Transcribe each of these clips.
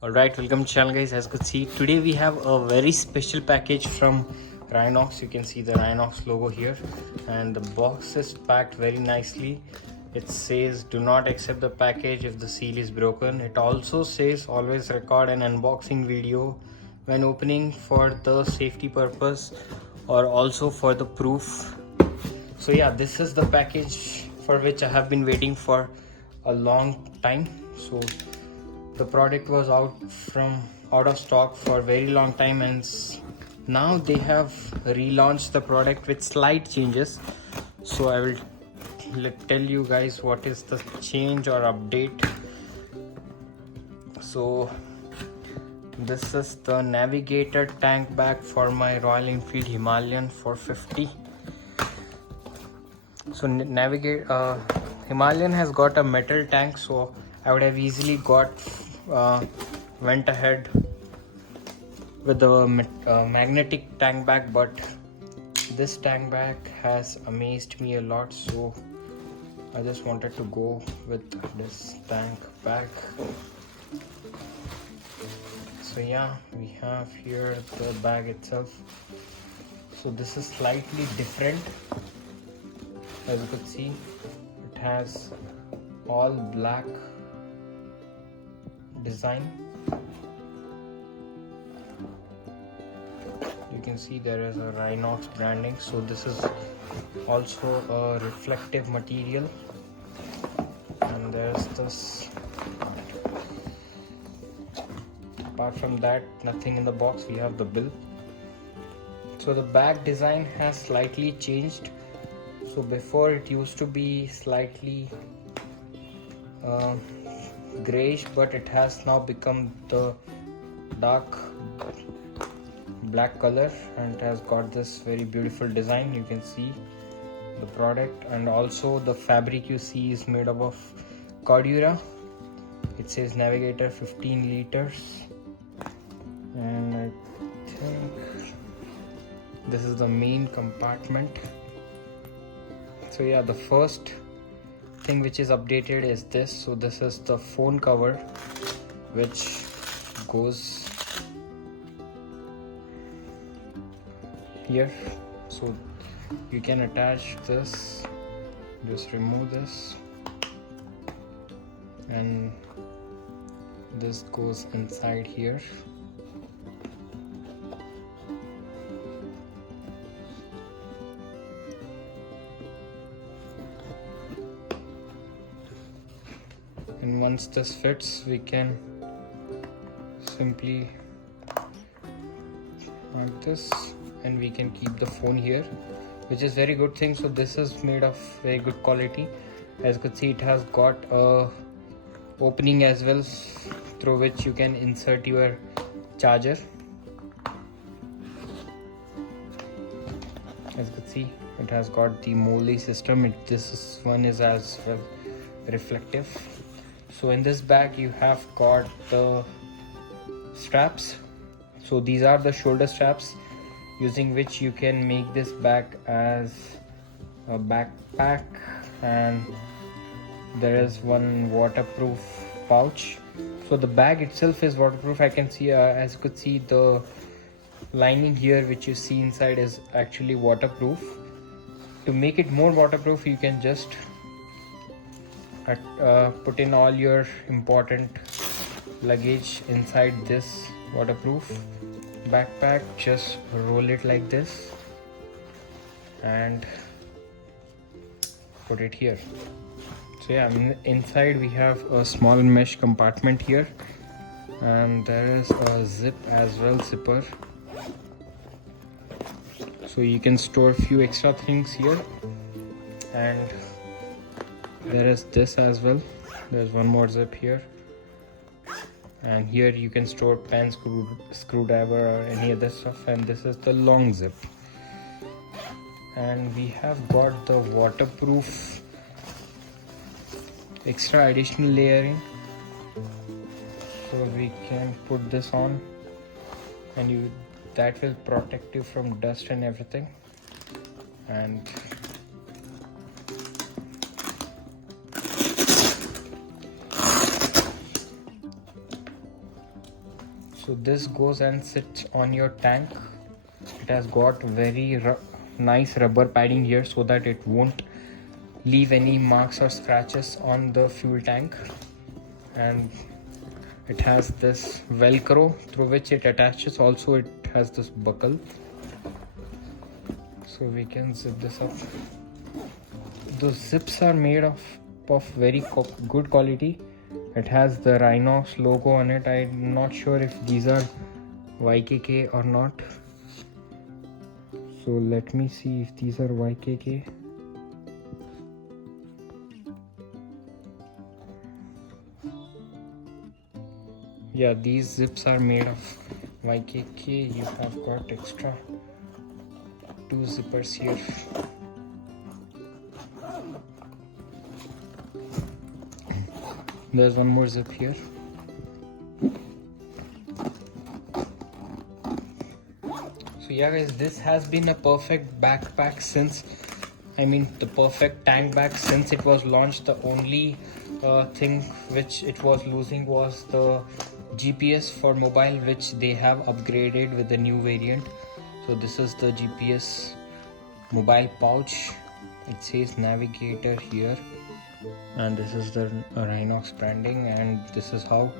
Alright, welcome to channel guys. As you could see, today we have a very special package from Rynox. You can see the Rynox logo here, and the box is packed very nicely. It says do not accept the package if the seal is broken. It also says always record an unboxing video when opening for the safety purpose or also for the proof. So yeah, this is the package for which I have been waiting for a long time. So the product was out of stock for a very long time, and now they have relaunched the product with slight changes. So I will tell you guys what is the change or update. So this is the Navigator tank bag for my Royal Enfield Himalayan 450. So Himalayan has got a metal tank, so I would have easily went ahead with the magnetic tank bag, but this tank bag has amazed me a lot, so I just wanted to go with this tank bag. So yeah, we have here the bag itself. So this is slightly different. As you could see, it has all black design. You can see there is a Rynox branding, so this is also a reflective material. And there's this. Apart from that, nothing in the box. We have the bill. So the bag design has slightly changed. So before it used to be slightly grayish, but it has now become the dark black color, and it has got this very beautiful design. You can see the product, and also the fabric you see is made up of Cordura. It says Navigator 15 liters, and I think this is the main compartment. So yeah, the first thing which is updated is this. So this is the phone cover, which goes here. So you can attach this, just remove this, and this goes inside here. And once this fits, we can simply like this, and we can keep the phone here, which is very good thing. So this is made of very good quality. As you can see, it has got a opening as well, through which you can insert your charger. As you can see, it has got the moldy system. This one is as well reflective. So in this bag you have got the straps. So these are the shoulder straps, using which you can make this bag as a backpack, and there is one waterproof pouch. So the bag itself is waterproof. I can see as you could see, the lining here which you see inside is actually waterproof. To make it more waterproof, you can just put in all your important luggage inside this waterproof backpack. Just roll it like this and put it here. So yeah, inside we have a small mesh compartment here, and there is a zip as well, zipper, so you can store a few extra things here. And there is this as well. There's one more zip here, and here you can store pen, screwdriver, or any other stuff. And this is the long zip. And we have got the waterproof extra additional layering, so we can put this on, and that will protect you from dust and everything. And So this goes and sits on your tank. It has got very nice rubber padding here so that it won't leave any marks or scratches on the fuel tank. And it has this velcro through which it attaches. Also it has this buckle, so we can zip this up. The zips are made of very good quality. It has the Rynox logo on it. I'm not sure if these are YKK or not, so let me see if these are YKK. Yeah, these zips are made of YKK. You have got extra 2 zippers here. There's one more zip here. So yeah guys, this has been a perfect backpack since, the perfect tank bag since it was launched. The only thing which it was losing was the GPS for mobile, which they have upgraded with the new variant. So this is the GPS mobile pouch. It says Navigator here, and this is the Rynox branding, and this is how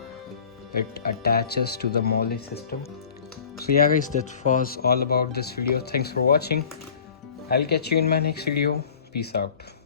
it attaches to the MOLLE system. So yeah guys, that was all about this video. Thanks for watching. I'll catch you in my next video. Peace out.